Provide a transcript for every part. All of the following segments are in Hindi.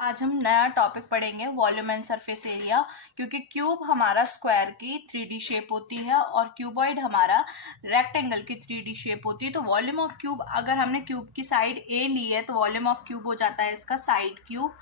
आज हम नया टॉपिक पढ़ेंगे वॉल्यूम एंड सरफेस एरिया। क्योंकि क्यूब हमारा स्क्वायर की 3D शेप होती है और क्यूबॉइड हमारा रेक्टेंगल की 3D शेप होती है। तो वॉल्यूम ऑफ क्यूब, अगर हमने क्यूब की साइड ए ली है तो वॉल्यूम ऑफ क्यूब हो जाता है इसका साइड क्यूब।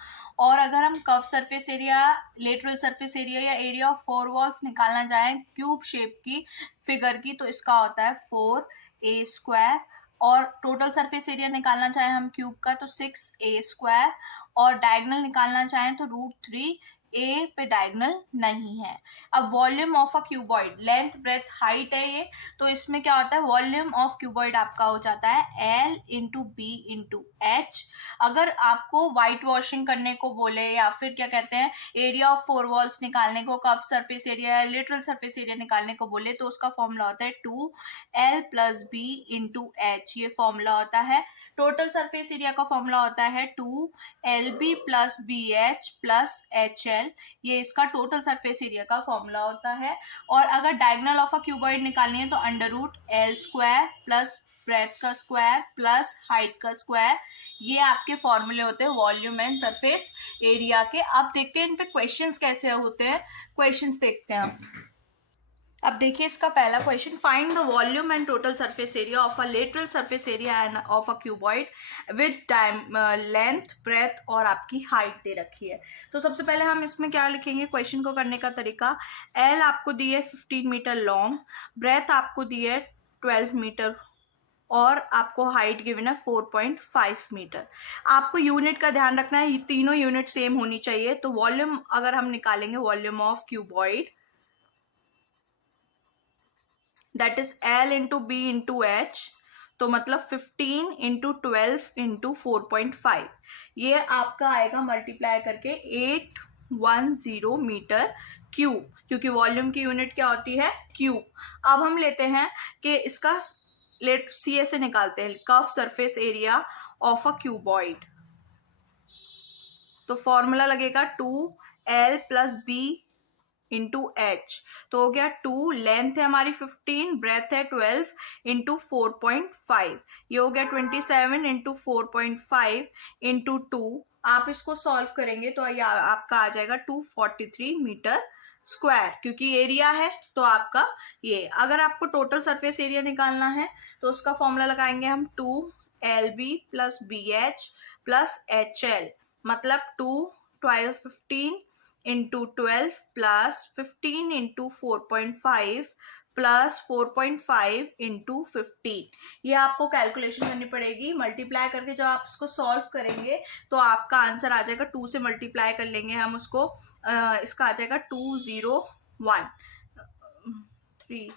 और अगर हम curve surface area, lateral surface area या एरिया ऑफ फोर वॉल्स निकालना चाहें क्यूब शेप की फिगर की, तो इसका होता है 4a²। और टोटल सरफेस एरिया निकालना चाहें हम क्यूब का तो 6a²। और डायगोनल निकालना चाहें तो √3। ए पे डायगोनल नहीं है। अब volume of a cuboid, length breadth height है ये, तो इसमें क्या होता है, वॉल्यूम ऑफ क्यूबॉइड आपका हो जाता है L/B/H। अगर आपको वाइट वॉशिंग करने को बोले या फिर क्या कहते हैं एरिया ऑफ फोर वॉल्स निकालने को, कर्व सरफेस एरिया या लिटरल सरफेस एरिया निकालने को बोले, तो उसका फॉर्मूला होता है 2L+B/H। ये फॉर्मूला होता है। टोटल सरफेस एरिया का फॉर्मूला होता है 2LB+BH+HL। ये इसका टोटल सरफेस एरिया का फॉर्मूला होता है। और अगर डायगोनल ऑफ अ क्यूबॉइड निकालनी है तो √L² प्लस ब्रेथ का स्क्वायर प्लस हाइट का स्क्वायर, ये आपके फॉर्मूले होते हैं वॉल्यूम एंड सरफेस एरिया के। अब देखते हैं इन पे क्वेश्चंस कैसे होते हैं। क्वेश्चंस देखते हैं हम। अब देखिए इसका पहला question, find the volume and total surface area of a lateral surface area end of a cuboid with length breadth और आपकी हाइट दे रखी है। तो सबसे पहले हम इसमें क्या लिखेंगे, क्वेश्चन को करने का तरीका। एल आपको दी है 15 मीटर लॉन्ग, ब्रेथ आपको दी है 12 मीटर और आपको हाइट गिवन है 4.5 मीटर। आपको यूनिट का ध्यान रखना है, तीनों यूनिट सेम होनी चाहिए। तो वॉल्यूम अगर हम निकालेंगे, volume of cuboid that is L/B/H, तो मतलब 15 × 12 × 4.5, ये आपका आएगा मल्टीप्लाई करके 810 मीटर क्यूब, क्योंकि वॉल्यूम की यूनिट क्या होती है, क्यूब। अब हम लेते हैं कि इसका लेट सी से निकालते हैं, curve surface area of a cuboid. तो फॉर्मूला लगेगा 2L+B/H, तो हो गया 2, लेंथ है हमारी 15, ब्रेथ है 12 × 4.5, ये हो गया 27 × 4.5 × 2। आप इसको सॉल्व करेंगे तो ये आपका आ जाएगा 243 मीटर स्क्वायर, क्योंकि एरिया है तो आपका ये। अगर आपको टोटल सरफेस एरिया निकालना है तो उसका फॉर्मूला लगाएंगे हम 2LB+BH+HL, मतलब 15 × 12 प्लस 15 × 4.5 प्लस 4.5 × 15। ये आपको कैलकुलेशन करनी पड़ेगी, मल्टीप्लाई करके जब आप इसको सॉल्व करेंगे तो आपका आंसर आ जाएगा। 2 से मल्टीप्लाई कर लेंगे हम उसको, इसका आ जाएगा 201.3।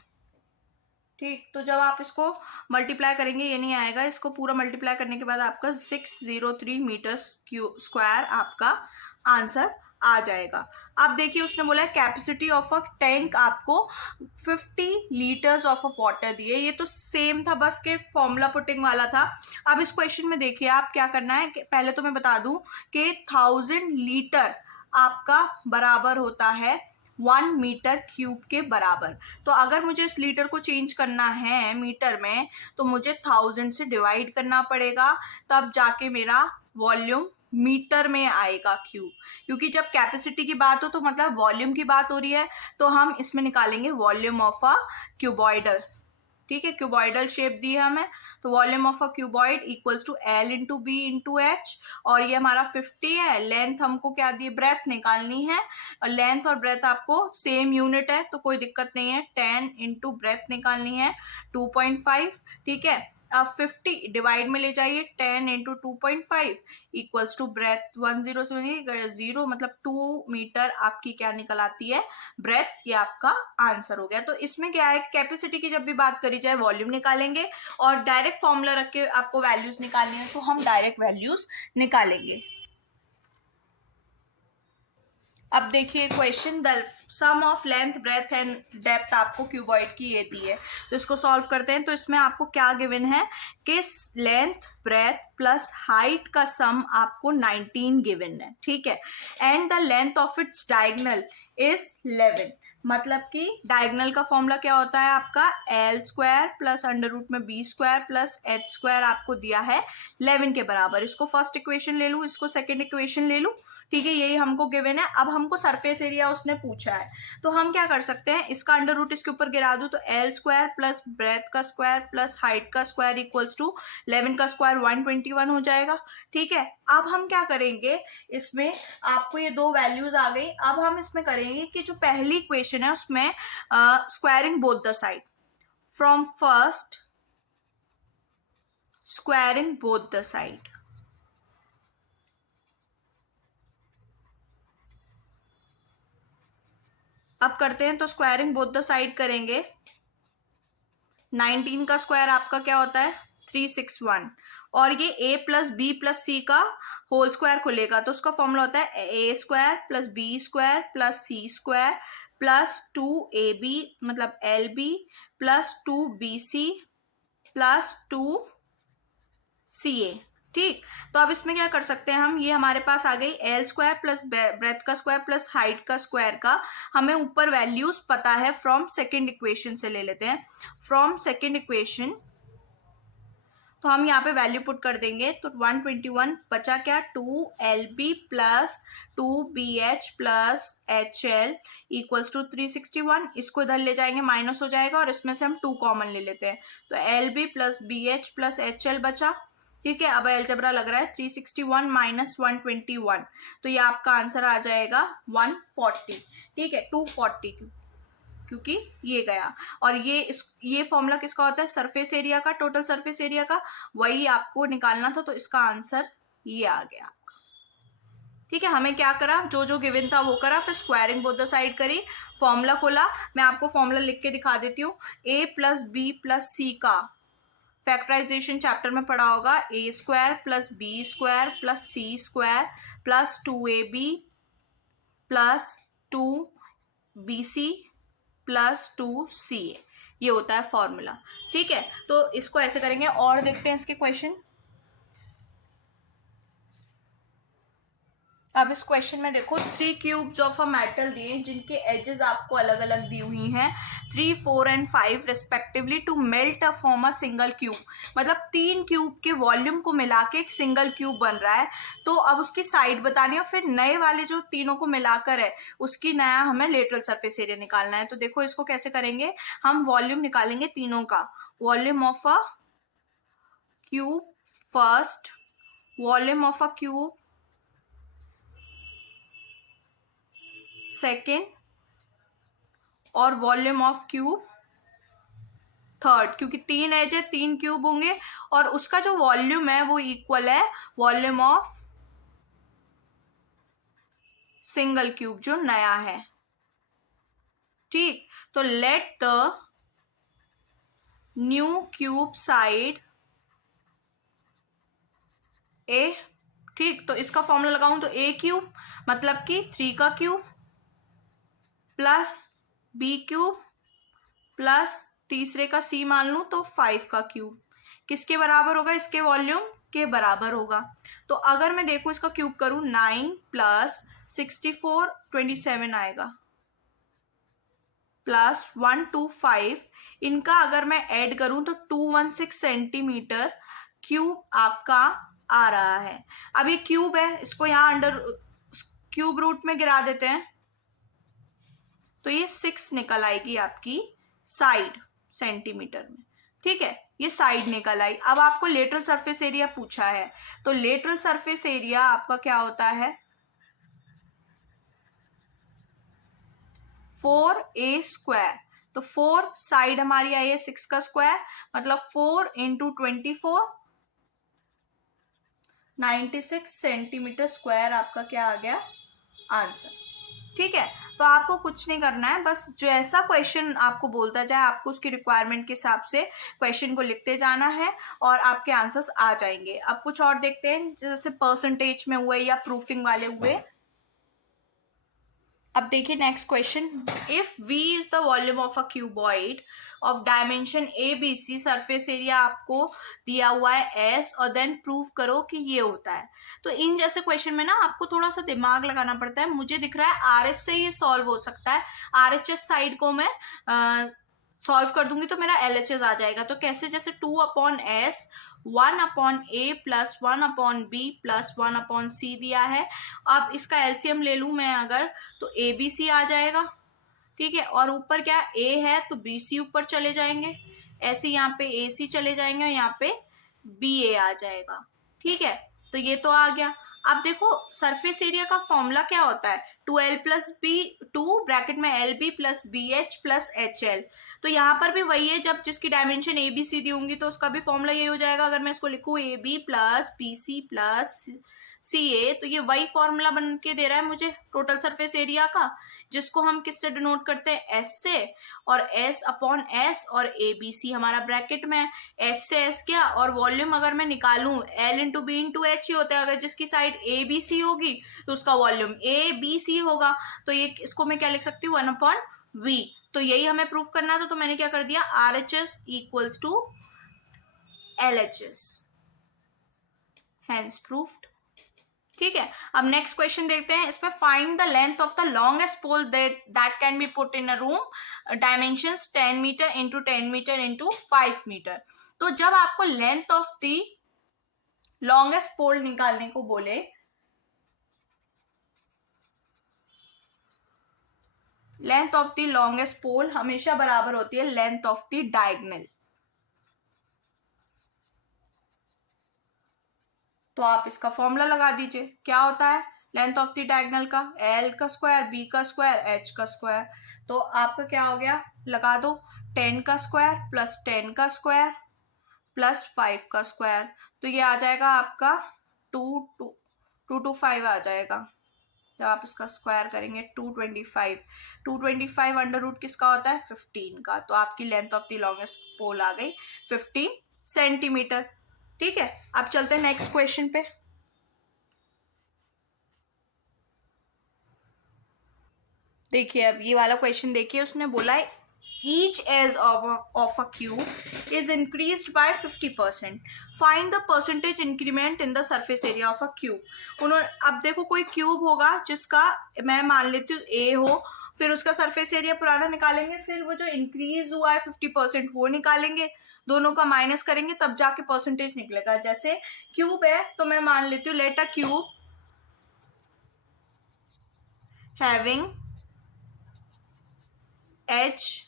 ठीक, तो जब आप इसको मल्टीप्लाई करेंगे ये नहीं आएगा, इसको पूरा मल्टीप्लाई करने के बाद आपका 603 मीटर स्क्वायर आपका आंसर आ जाएगा। अब देखिए उसने बोला है कैपेसिटी ऑफ अ टैंक आपको 50 लीटर्स ऑफ अ वाटर दिए, ये तो सेम था, बस के फॉर्मूला पुटिंग वाला था। अब इस क्वेश्चन में देखिए आप क्या करना है, पहले तो मैं बता दूं कि 1000 लीटर आपका बराबर होता है 1 मीटर क्यूब के बराबर। तो अगर मुझे इस लीटर को चेंज करना है मीटर में तो मुझे 1000 से डिवाइड करना पड़ेगा, तब जाके मेरा वॉल्यूम मीटर में आएगा क्यूब। क्योंकि जब कैपेसिटी की बात हो तो मतलब वॉल्यूम की बात हो रही है, तो हम इसमें निकालेंगे वॉल्यूम ऑफ अ क्यूबॉइडल। ठीक है, क्यूबॉइडल शेप दी है हमें, तो volume of a cuboid equals to L/B/H, और ये हमारा 50 है। लेंथ हमको क्या दी, ब्रेथ निकालनी है, और लेंथ और ब्रेथ आपको सेम यूनिट है तो कोई दिक्कत नहीं है। 10 × ब्रेथ निकालनी है 2.5, ठीक है। अब 50 डिवाइड में ले जाइए, 10 × 2.5 इक्वल्स टू ब्रेथ 10 से 0, मतलब 2 मीटर आपकी क्या निकल आती है, ब्रेथ। ये आपका आंसर हो गया। तो इसमें क्या है, कैपेसिटी की जब भी बात करी जाए वॉल्यूम निकालेंगे, और डायरेक्ट फॉर्मूला रख के आपको वैल्यूज निकालनी है तो हम डायरेक्ट वैल्यूज निकालेंगे। अब देखिए question, the sum of length breadth and depth आपको क्यूबॉइड की ये दी है, तो इसको सॉल्व करते हैं। तो इसमें आपको क्या गिवन है कि लेंथ ब्रेथ प्लस हाइट का सम आपको 19 गिवन है, ठीक है। And the length of its diagonal is 11। मतलब कि डायगोनल का फॉर्मूला क्या होता है आपका L square plus under root में B square plus H square आपको दिया है 11 के बराबर। इसको फर्स्ट इक्वेशन ले लूँ, इसको सेकंड इक्वेशन ले लूँ, ठीक है, यही हमको गिवन है। अब हमको सरफेस एरिया उसने पूछा है, तो हम क्या कर सकते हैं, इसका अंडर रूट इसके ऊपर गिरा दूं तो एल स्क्वायर प्लस ब्रेथ का स्क्वायर प्लस हाइट का स्क्वायर इक्वल्स टू 11 का स्क्वायर 121 हो जाएगा। ठीक है, अब हम क्या करेंगे, इसमें आपको ये दो वैल्यूज आ गई। अब हम इसमें करेंगे कि जो पहली इक्वेशन है उसमें squaring both the side, from first squaring both the side. अब करते हैं, तो स्क्वायरिंग बोथ द साइड करेंगे। 19 का स्क्वायर आपका क्या होता है 361, और ये a plus B plus C का होल स्क्वायर खुलेगा तो उसका फॉर्मूला होता है A square plus B square plus C square plus 2ab मतलब L B plus 2bc plus 2ca। ठीक, तो अब इसमें क्या कर सकते हैं हम, ये हमारे पास आ गई एल स्क्वायर प्लस ब्रेथ का स्क्वायर प्लस हाइट का स्क्वायर का हमें ऊपर वैल्यूज पता है, फ्रॉम सेकंड इक्वेशन से ले लेते हैं। फ्रॉम सेकंड इक्वेशन तो हम यहाँ पे वैल्यू पुट कर देंगे, तो 121 बचा क्या 2lb plus 2bh plus hl equals to 361। इसको इधर ले जाएंगे माइनस हो जाएगा और इसमें से हम 2 कॉमन ले लेते हैं, तो lb plus bh plus hl बचा। ठीक है, अब अलजेब्रा लग रहा है 361 माइनस 121, तो ये आपका आंसर आ जाएगा 140। ठीक है, 240 क्योंकि ये गया, और ये फॉर्मूला किसका होता है सरफेस एरिया का, टोटल सरफेस एरिया का, वही आपको निकालना था, तो इसका आंसर ये आ गया आपका। ठीक है, हमें क्या करा, जो जो गिवन था वो करा, फिर स्क्वायरिंग बोथ द साइड करी, फॉर्मूला खोला। मैं आपको फॉर्मूला लिख के दिखा देती हूँ। a plus B plus C का फैक्टराइजेशन चैप्टर में पढ़ा होगा, A square plus B square plus C square plus 2ab plus 2bc plus 2ca, ये होता है फॉर्मूला। ठीक है, तो इसको ऐसे करेंगे और देखते हैं इसके क्वेश्चन। अब इस क्वेश्चन में देखो 3 क्यूब्स ऑफ अ मेटल दिए जिनके एजेस आपको अलग अलग दी हुई हैं 3, 4 and 5 respectively to melt a form a single cube. मतलब 3 क्यूब के वॉल्यूम को मिला के एक सिंगल क्यूब बन रहा है, तो अब उसकी साइड बतानी है, फिर नए वाले जो तीनों को मिलाकर है उसकी नया हमें लेटरल सरफेस एरिया निकालना है। तो देखो इसको कैसे करेंगे, हम वॉल्यूम निकालेंगे तीनों का, volume of a cube first, volume of a cube second, और वॉल्यूम ऑफ क्यूब थर्ड, क्योंकि 3 एज है 3 क्यूब होंगे और उसका जो वॉल्यूम है वो इक्वल है वॉल्यूम ऑफ सिंगल क्यूब जो नया है। ठीक, तो let the new cube side A. ठीक, तो इसका फॉर्मूला लगाऊं तो ए क्यूब मतलब कि 3 का cube plus B cube plus तीसरे का सी मान लूं तो 5 का क्यूब, किसके बराबर होगा, इसके वॉल्यूम के बराबर होगा। तो अगर मैं देखूं इसका क्यूब करूं 9 प्लस 64 27 आएगा प्लस 125, इनका अगर मैं ऐड करूं तो 216 सेंटीमीटर क्यूब आपका आ रहा है। अब ये क्यूब है, इसको यहां अंडर क्यूब रूट में गिरा देते हैं, तो ये 6 निकल आएगी आपकी साइड सेंटीमीटर में। ठीक है, ये साइड निकल आई। अब आपको लेटरल सरफेस एरिया पूछा है, तो लेटरल सरफेस एरिया आपका क्या होता है 4a स्क्वायर, तो 4 साइड हमारी आई है 6 का स्क्वायर मतलब 4 इंटू 24 96 सेंटीमीटर स्क्वायर आपका क्या आ गया आंसर। ठीक है, तो आपको कुछ नहीं करना है, बस जैसा क्वेश्चन आपको बोलता जाए आपको उसकी रिक्वायरमेंट के हिसाब से क्वेश्चन को लिखते जाना है और आपके आंसर्स आ जाएंगे। अब कुछ और देखते हैं, जैसे परसेंटेज में हुए या प्रूफिंग वाले हुए। अब देखिए next question, if V is the volume of a cuboid of dimension ABC, surface area आपको दिया हुआ है S, और देन प्रूव करो कि ये होता है। तो इन जैसे क्वेश्चन में ना आपको थोड़ा सा दिमाग लगाना पड़ता है। मुझे दिख रहा है RS से ये सॉल्व हो सकता है। RHS साइड को मैं सॉल्व कर दूंगी तो मेरा LHS आ जाएगा। तो कैसे, जैसे 2/S 1/A plus 1/B plus 1/C दिया है। अब इसका एलसीएम ले लूं मैं अगर, तो ABC आ जाएगा, ठीक है। और ऊपर क्या A है तो BC ऊपर चले जाएंगे, ऐसे यहाँ पे AC चले जाएंगे और यहाँ पे BA आ जाएगा, ठीक है। तो ये तो आ गया। अब देखो सरफेस एरिया का फॉर्मूला क्या होता है, 2L प्लस बी, 2 ब्रैकेट में LB plus BH plus HL। तो यहाँ पर भी वही है, जब जिसकी डायमेंशन ABC दी होंगी तो उसका भी फॉर्मूला यही हो जाएगा। अगर मैं इसको लिखूँ AB plus BC plus CA, तो ये वही फॉर्मूला बन के दे रहा है मुझे टोटल सरफेस एरिया का, जिसको हम किससे डिनोट करते हैं, S से, और S/S और ABC हमारा ब्रैकेट में है। S से S क्या, और वॉल्यूम अगर मैं निकालूं L into B into H ही होता है। अगर जिसकी साइड ABC होगी तो उसका वॉल्यूम ABC होगा। तो ये इसको मैं क्या लिख सकती हूँ, 1/V। तो यही हमें प्रूफ करना था, तो मैंने क्या कर दिया, RHS equals to LHS, hence proved, ठीक है। अब नेक्स्ट क्वेश्चन देखते हैं। इसमें find the length of the longest pole that can be put in a room, dimensions 10 meter into 10 meter into 5 meter. तो जब आपको length of the longest pole निकालने को बोले, length of the longest pole हमेशा बराबर होती है लेंथ ऑफ द डायगोनल। तो आप इसका फॉर्मूला लगा दीजिए, क्या होता है लेंथ ऑफ द डायगोनल का, L का स्क्वायर, B का स्क्वायर, H का स्क्वायर। तो आपका क्या हो गया, लगा दो, 10 का स्क्वायर प्लस 10 का स्क्वायर प्लस 5 का स्क्वायर। तो ये आ जाएगा आपका 225 आ जाएगा। जब आप इसका स्क्वायर करेंगे 225 अंडर रूट किसका होता है, 15 का। तो आपकी लेंथ ऑफ द लॉन्गेस्ट पोल आ गई 15 सेंटीमीटर, ठीक है। अब चलते हैं नेक्स्ट क्वेश्चन पे। देखिए अब ये वाला क्वेश्चन देखिए, उसने बोला है each edge of a cube is increased by 50%. Find the percentage increment in the surface area of a cube. उन्होंने, अब देखो कोई क्यूब होगा जिसका मैं मान लेती हूँ A हो, फिर उसका सरफेस एरिया पुराना निकालेंगे, फिर वो जो इंक्रीज हुआ है 50% वो निकालेंगे, दोनों का माइनस करेंगे, तब जाके परसेंटेज निकलेगा। जैसे क्यूब है तो मैं मान लेती हूँ let a cube having edge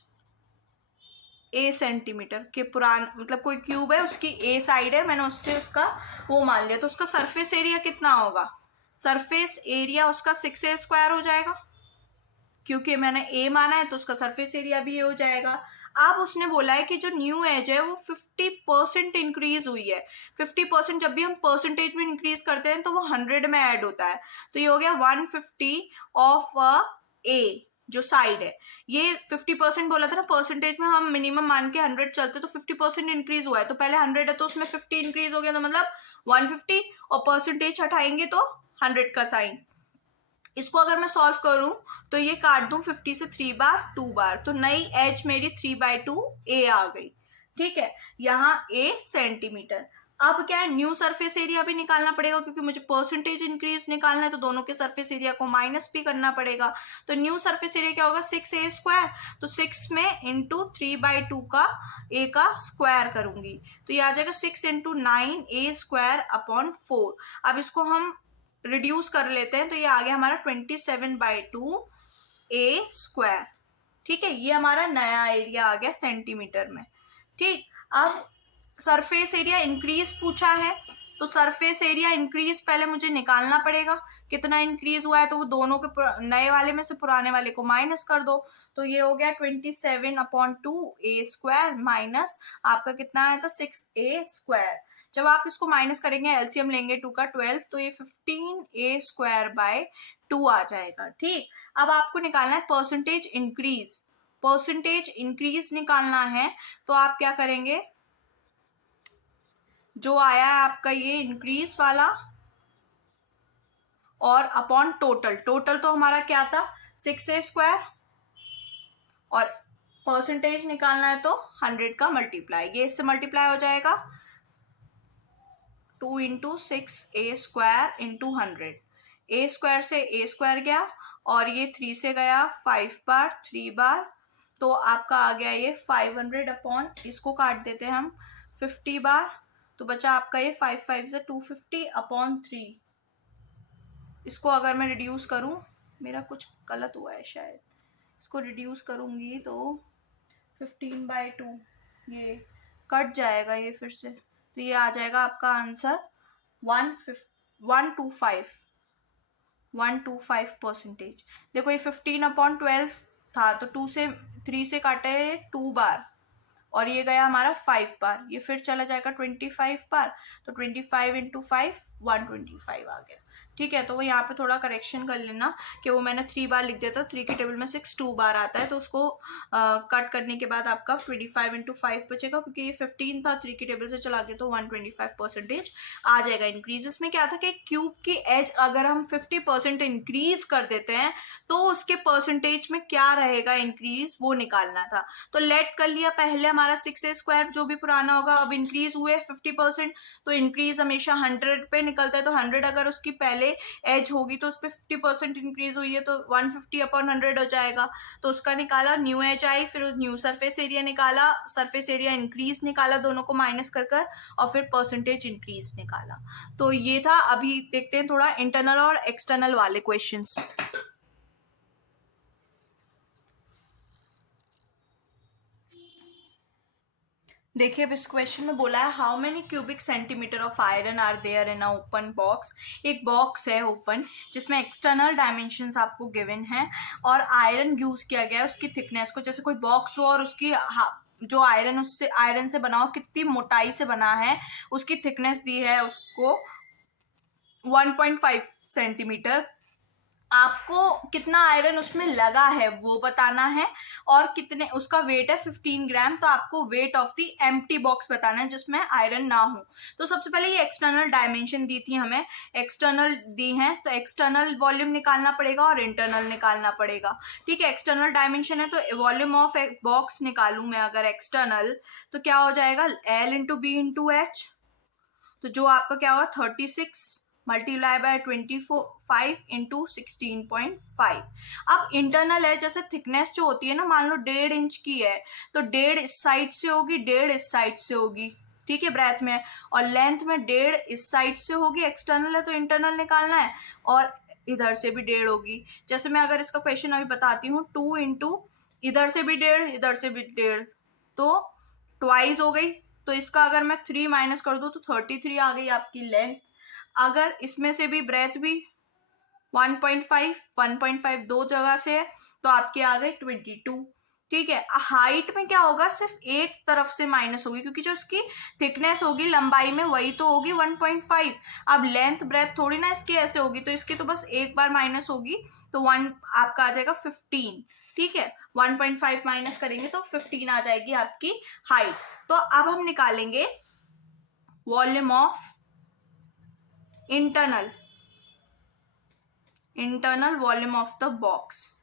A centimeter के पुरान, मतलब कोई क्यूब है उसकी A साइड है, मैंने उससे उसका वो मान लिया, तो उसका सरफेस एरिया कितना होगा, सरफेस एरिया उसका 6A स्क्वायर हो जाएगा, क्योंकि मैंने A माना है तो उसका सरफेस एरिया भी ये हो जाएगा। अब उसने बोला है कि जो न्यू एज है वो 50% इंक्रीज हुई है। 50% जब भी हम परसेंटेज में इंक्रीज करते हैं तो वो 100 में ऐड होता है। तो ये हो गया 150 ऑफ A जो साइड है। ये 50% बोला था ना, परसेंटेज में हम मिनिमम मान के 100 चलते, तो 50% इंक्रीज हुआ है, तो पहले 100 है तो उसमें 50 इंक्रीज हो गया, तो मतलब 150, और परसेंटेज हटाएंगे तो 100 का साइन। इसको अगर मैं सॉल्व करूं तो ये काट दूं 50 से 3 बार 2 बार, तो नई एज मेरी 3/2 A आ गई, ठीक है। यहाँ A सेंटीमीटर। अब क्या है, न्यू सरफेस एरिया भी निकालना पड़ेगा, क्योंकि मुझे परसेंटेज इंक्रीज निकालना है, तो दोनों के सरफेस एरिया को माइनस भी करना पड़ेगा। तो न्यू सरफेस एरिया क्या होगा, 6A स्क्वायर, तो 6 में इंटू 3/2 का A का स्क्वायर करूंगी, तो ये आ जाएगा 6 इंटू 9A स्क्वायर अपॉन 4। अब इसको हम रिड्यूस कर लेते हैं, तो ये आ गया हमारा 27/2 A स्क्वायर, ठीक है। ये हमारा नया एरिया आ गया सेंटीमीटर में, ठीक। अब सरफेस एरिया इंक्रीज पूछा है, तो सरफेस एरिया इंक्रीज पहले मुझे निकालना पड़ेगा, कितना इंक्रीज हुआ है, तो वो दोनों के नए वाले में से पुराने वाले को माइनस कर दो, तो ये हो गया 27/2 A स्क्वायर माइनस आपका कितना आया था 6A स्क्वायर। जब आप इसको माइनस करेंगे, एलसीएम लेंगे 2 का 12, तो ये 15A स्क्वायर बाय 2 आ जाएगा, ठीक। अब आपको निकालना है परसेंटेज इंक्रीज, परसेंटेज इंक्रीज निकालना है, तो आप क्या करेंगे, जो आया है आपका ये इंक्रीज वाला और अपॉन टोटल, टोटल तो हमारा क्या था 6a² और परसेंटेज निकालना है तो 100 का मल्टीप्लाई, ये इससे मल्टीप्लाई हो जाएगा 2 इंटू 6a² इंटू 100। a² से a² गया और ये 3 से गया 5 बार, 3 बार, तो आपका आ गया ये 500 अपॉन, इसको काट देते हैं हम 50 बार, तो बचा आपका ये 5 5 से 250 अपॉन 3। इसको अगर मैं रिड्यूस करूं, मेरा कुछ गलत हुआ है शायद, इसको रिड्यूस करूंगी तो 15/2 ये कट जाएगा ये फिर से, तो ये आ जाएगा आपका आंसर 125%। देखो ये 15/12 था, तो 3 से काटे 2 बार और ये गया हमारा 5 बार, ये फिर चला जाएगा 25 बार, तो 25 इंटू 5 125 आ गया। ठीक है, तो वो यहाँ पे थोड़ा करेक्शन कर लेना कि वो मैंने 3 बार लिख दिया था, 3 की टेबल में 6 2 बार आता है, तो उसको कट करने के बाद आपका 25 इंटू 5 बचेगा, क्योंकि ये 15 था, 3 की टेबल से चला गया तो 125% आ जाएगा इंक्रीज। इसमें क्या था कि क्यूब की एज अगर हम 50% इंक्रीज कर देते हैं तो उसके परसेंटेज में क्या रहेगा इंक्रीज, वो निकालना था। तो लेट कर लिया, पहले हमारा 6a² जो भी पुराना होगा, अब इंक्रीज हुए 50%, तो इंक्रीज हमेशा 100 पे निकलता है, तो 100 अगर उसकी पहले एज होगी तो उस पर 50% इंक्रीज हुई है तो 150/100 हो जाएगा, तो उसका निकाला, न्यू एज आई, फिर न्यू सरफेस एरिया निकाला, सरफेस एरिया इंक्रीज निकाला, दोनों को माइनस कर और फिर परसेंटेज इंक्रीज निकाला। तो ये था। अभी देखते हैं थोड़ा इंटरनल और एक्सटर्नल वाले क्वेश्चंस। देखिए अब इस क्वेश्चन में बोला है how many cubic centimeter of iron are there in a open box. एक बॉक्स है ओपन जिसमें एक्सटर्नल डायमेंशंस आपको गिवन है और आयरन यूज किया गया है उसकी थिकनेस को, जैसे कोई बॉक्स हो और उसकी जो आयरन से बना हो, कितनी मोटाई से बना है, उसकी थिकनेस दी है उसको 1.5 सेंटीमीटर। आपको कितना आयरन उसमें लगा है वो बताना है और कितने, उसका वेट है 15 ग्राम, तो आपको weight of the empty box बताना है जिसमें आयरन ना हो। तो सबसे पहले ये एक्सटर्नल डायमेंशन दी थी हमें, एक्सटर्नल दी है तो एक्सटर्नल वॉल्यूम निकालना पड़ेगा और इंटरनल निकालना पड़ेगा। ठीक है, एक्सटर्नल डायमेंशन है तो वॉल्यूम ऑफ बॉक्स निकालूं मैं अगर एक्सटर्नल, तो क्या हो जाएगा L into b into H, तो जो आपका क्या होगा 36 मल्टीप्लाई बाय 25 इंटू 16.5। अब इंटरनल है, जैसे थिकनेस जो होती है ना, मान लो 1.5 इंच की है तो 1.5 इस साइड से होगी, 1.5 इस साइड से होगी, ठीक है, ब्रेथ में, और लेंथ में 1.5 इस साइड से होगी, एक्सटर्नल है तो इंटरनल निकालना है, और इधर से भी 1.5 होगी। जैसे मैं अगर इसका क्वेश्चन अभी बताती हूँ, 2 इंटू इधर से भी 1.5 इधर से भी 1.5, तो ट्वाइस हो गई, तो इसका अगर मैं 3 माइनस कर दूं तो 33 आ गई आपकी लेंथ। अगर इसमें से भी ब्रेथ भी 1.5 दो जगह से है तो आपके आ गए 22। ठीक है, हाइट में क्या होगा, सिर्फ एक तरफ से माइनस होगी क्योंकि जो इसकी थिकनेस होगी लंबाई में वही तो होगी 1.5। अब लेंथ ब्रेथ थोड़ी ना इसकी ऐसे होगी, तो इसकी तो बस एक बार माइनस होगी, तो 1 आपका आ जाएगा 15। ठीक है, 1.5 माइनस करेंगे तो 15 आ जाएगी आपकी हाइट। तो अब हम निकालेंगे volume of internal volume of the box.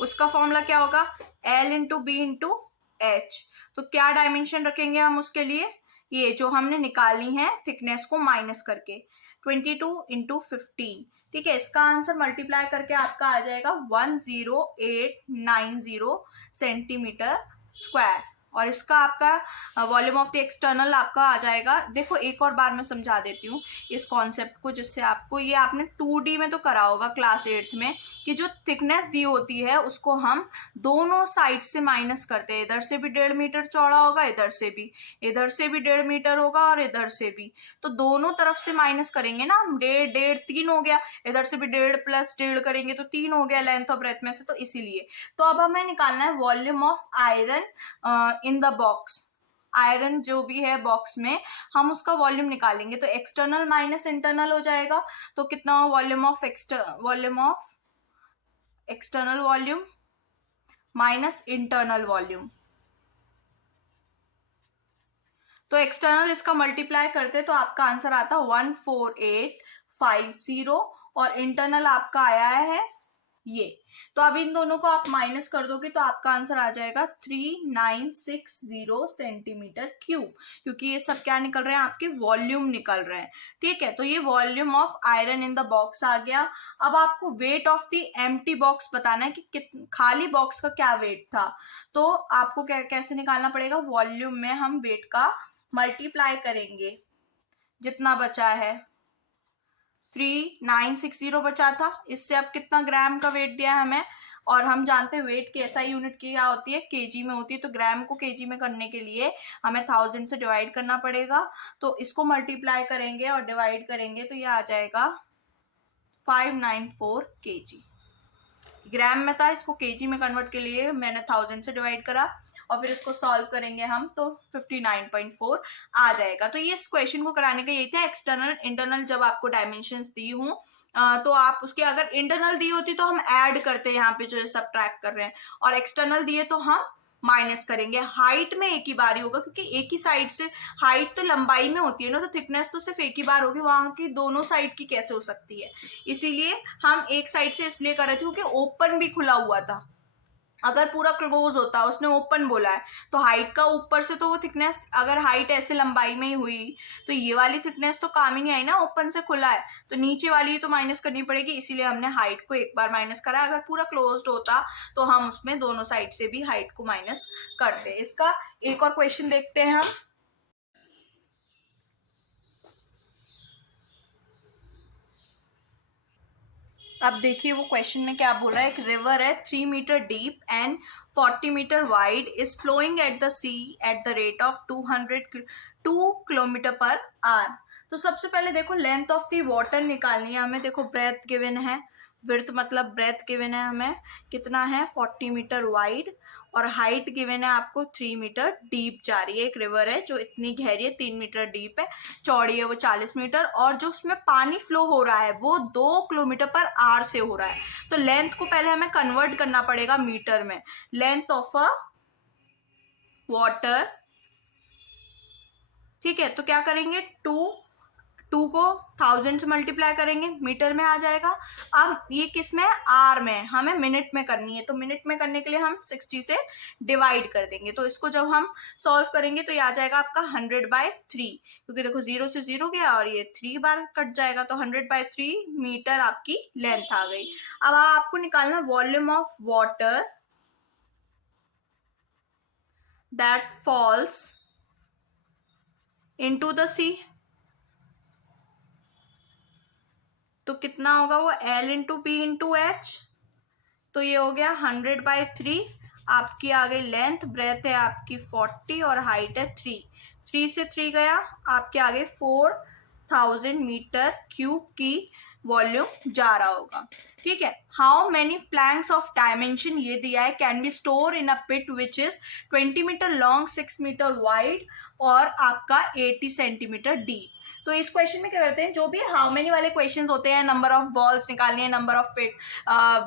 उसका फॉर्मूला क्या होगा, L into b into H. तो क्या डायमेंशन रखेंगे हम उसके लिए, ये जो हमने निकाली है थिकनेस को माइनस करके 22 इंटू 15। ठीक है, इसका आंसर मल्टीप्लाई करके आपका आ जाएगा 10890 सेंटीमीटर स्क्वायर, और इसका आपका वॉल्यूम ऑफ द एक्सटर्नल आपका आ जाएगा। देखो एक और बार मैं समझा देती हूँ इस कॉन्सेप्ट को, जिससे आपको, ये आपने 2D में तो करा होगा क्लास 8th में, कि जो थिकनेस दी होती है उसको हम दोनों साइड से माइनस करते हैं, इधर से भी 1.5 मीटर चौड़ा होगा, इधर से भी 1.5 मीटर होगा और इधर से भी, तो दोनों तरफ से माइनस करेंगे ना हम, 1.5 3 हो गया, इधर से भी 1.5 प्लस 1.5 करेंगे तो 3 हो गया लेंथ और ब्रेथ में से, तो इसीलिए। तो अब हमें निकालना है volume of iron in the box. Iron जो भी है बॉक्स में हम उसका वॉल्यूम निकालेंगे, तो एक्सटर्नल माइनस इंटरनल हो जाएगा, तो कितना volume of external volume minus internal volume, तो एक्सटर्नल इसका मल्टीप्लाई करते तो आपका आंसर आता 14850 और इंटरनल आपका आया है ये। तो अब इन दोनों को आप माइनस कर दोगे तो आपका आंसर आ जाएगा 3960 सेंटीमीटर क्यूब, क्योंकि ये सब क्या निकल रहे हैं, आपके वॉल्यूम निकल रहे हैं। ठीक है, तो ये volume of iron in the box आ गया। अब आपको weight of the empty box बताना है कि खाली बॉक्स का क्या वेट था। तो आपको कैसे निकालना पड़ेगा, वॉल्यूम में हम वेट का मल्टीप्लाई करेंगे, जितना बचा है 3960 बचा था, इससे अब कितना ग्राम का वेट दिया है हमें, और हम जानते हैं वेट की ऐसा यूनिट की क्या होती है, केजी में होती है। तो ग्राम को केजी में करने के लिए हमें 1000 से डिवाइड करना पड़ेगा। तो इसको मल्टीप्लाई करेंगे और डिवाइड करेंगे तो ये आ जाएगा 594 केजी। ग्राम में था, इसको केजी में कन्वर्ट के लिए मैंने 1000 से डिवाइड करा और फिर इसको सॉल्व करेंगे हम तो 59.4 आ जाएगा। तो ये इस क्वेश्चन को कराने का यही था। एक्सटर्नल इंटरनल जब आपको डायमेंशंस दी हूं तो आप उसके अगर इंटरनल दी होती तो हम ऐड करते हैं यहाँ पे जो सब्ट्रैक्ट कर रहे हैं, और एक्सटर्नल दिए तो हम माइनस करेंगे। हाइट में एक ही बार ही होगा, क्योंकि एक ही साइड से, हाइट तो लंबाई में होती है ना, तो थिकनेस तो सिर्फ एक ही बार होगी, वहां की दोनों साइड की कैसे हो सकती है। इसीलिए हम एक साइड से इसलिए कर रहे थे क्योंकि ओपन भी खुला हुआ था। अगर पूरा क्लोज होता, उसने ओपन बोला है, तो हाइट का ऊपर से तो वो थिकनेस, अगर हाइट ऐसे लंबाई में ही हुई तो ये वाली थिकनेस तो काम ही नहीं आई ना, ओपन से खुला है तो नीचे वाली तो माइनस करनी पड़ेगी। इसीलिए हमने हाइट को एक बार माइनस करा। अगर पूरा क्लोज्ड होता तो हम उसमें दोनों साइड से भी हाइट को माइनस करते। इसका एक और क्वेश्चन देखते हैं हम। अब देखिए वो क्वेश्चन में क्या बोल रहा है। एक रिवर है 3 meter deep and 40 meter wide is flowing at the sea at the rate of 2 kilometer per hour. तो सबसे पहले देखो लेंथ ऑफ द वाटर निकालनी है हमें। देखो ब्रेथ गिवन है, विड्थ मतलब ब्रेथ गिवन है हमें, कितना है 40 मीटर वाइड, और हाइट गिवन है आपको 3 मीटर डीप जा रही है। एक रिवर है जो इतनी गहरी है, 3 मीटर डीप है, चौड़ी है वो 40 मीटर, और जो उसमें पानी फ्लो हो रहा है वो 2 किलोमीटर पर आवर से हो रहा है। तो लेंथ को पहले हमें कन्वर्ट करना पड़ेगा मीटर में। लेंथ ऑफ अ वाटर, ठीक है, तो क्या करेंगे, 2 को 1000 से मल्टीप्लाई करेंगे, मीटर में आ जाएगा। अब ये किस में है, आर में, हमें मिनट में करनी है, तो मिनट में करने के लिए हम 60 से डिवाइड कर देंगे। तो इसको जब हम सॉल्व करेंगे तो ये आ जाएगा आपका 100/3, क्योंकि देखो 0 से 0 गया और ये 3 बार कट जाएगा, तो 100/3 मीटर आपकी लेंथ आ गई। अब आपको निकालना volume of water that falls into the sea. तो कितना होगा वो, L into P into H. तो ये हो गया 100/3। आपकी आ गई लेंथ, ब्रेथ है आपकी 40 और हाइट है 3 से 3 गया, आपके आगे 4000 मीटर क्यूब की वॉल्यूम जा रहा होगा। ठीक है, how many planks of dimension ये दिया है, can be store in a pit which is 20 meter long, 6 meter wide और आपका 80 सेंटीमीटर डीप। तो इस क्वेश्चन में क्या करते हैं, जो भी हाउ मेनी वाले क्वेश्चंस होते हैं, नंबर ऑफ बॉल्स निकालनी है, number of pit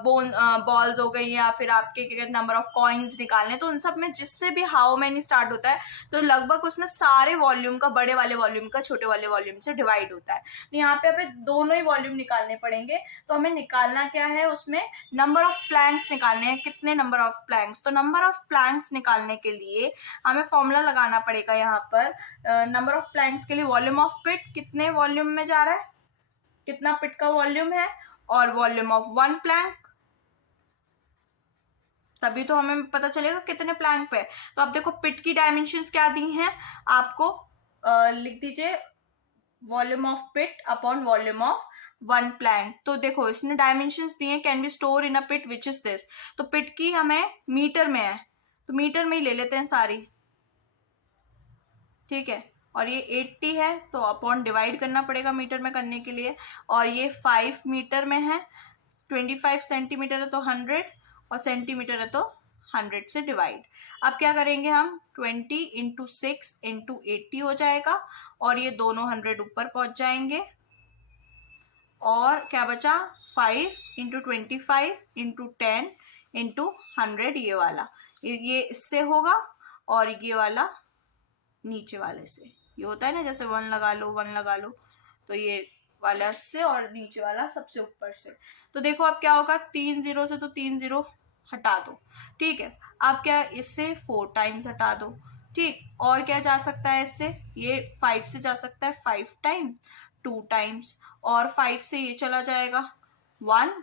bone balls हो गई, या फिर आपके क्या कहते हैं नंबर ऑफ कॉइन्स निकालने, तो उन सब में जिससे भी हाउ मेनी स्टार्ट होता है तो लगभग उसमें सारे वॉल्यूम का, बड़े वाले वॉल्यूम का छोटे वाले वॉल्यूम से डिवाइड होता है। तो यहाँ पे हमें दोनों ही वॉल्यूम निकालने पड़ेंगे। तो हमें निकालना क्या है, उसमें नंबर ऑफ प्लैंक्स निकालने हैं, कितने नंबर ऑफ प्लैंक्स। तो नंबर ऑफ प्लैंक्स निकालने के लिए हमें फॉर्मूला लगाना पड़ेगा यहाँ पर। नंबर ऑफ प्लैंक्स के लिए वॉल्यूम ऑफ पिट, कितने वॉल्यूम में जा रहा है, कितना पिट का वॉल्यूम है, और वॉल्यूम ऑफ 1 प्लैंक, तभी तो हमें पता चलेगा कितने प्लैंक पे। तो अब देखो पिट की डायमेंशंस क्या दी हैं आपको, लिख दीजिए volume of pit upon volume of 1 plank. तो देखो इसने डायमेंशंस दिए, can be store in a pit which is this. तो पिट की हमें मीटर में है, तो मीटर में ही ले लेते हैं सारी, ठीक है, और ये 80 है तो अपॉन डिवाइड करना पड़ेगा मीटर में करने के लिए, और ये 5 मीटर में है, 25 सेंटीमीटर है तो 100, और सेंटीमीटर है तो 100 से डिवाइड। अब क्या करेंगे हम, 20 इंटू 6 इंटू 80 हो जाएगा, और ये दोनों 100 ऊपर पहुंच जाएंगे, और क्या बचा 5 इंटू 25 इंटू 10 इंटू 100, ये वाला ये इससे होगा, और ये वाला नीचे वाले से, ये होता है ना जैसे 1 लगा लो 1 लगा लो, तो ये वाला से और नीचे वाला सबसे ऊपर से। तो देखो अब क्या होगा, 3 जीरो से तो 3 जीरो हटा दो, ठीक है। अब क्या, इससे 4 टाइम्स हटा दो, ठीक। और क्या जा सकता है इससे, ये 5 से जा सकता है 5 टाइम, 2 टाइम्स, और 5 से ये चला जाएगा 1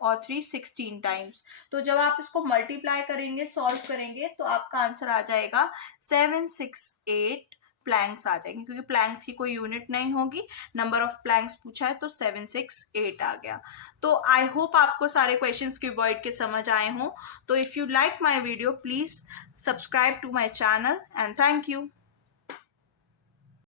और 3 16 टाइम्स। तो जब आप इसको मल्टीप्लाई करेंगे, सॉल्व करेंगे, तो आपका आंसर आ जाएगा 768 प्लैंक्स आ जाएंगे, क्योंकि प्लैंक्स की कोई यूनिट नहीं होगी, नंबर ऑफ प्लैंक्स पूछा है तो 768 आ गया। तो आई होप आपको सारे क्वेश्चंस क्यूबॉइड के समझ आए हों। तो if you like my video please subscribe to my channel and thank you.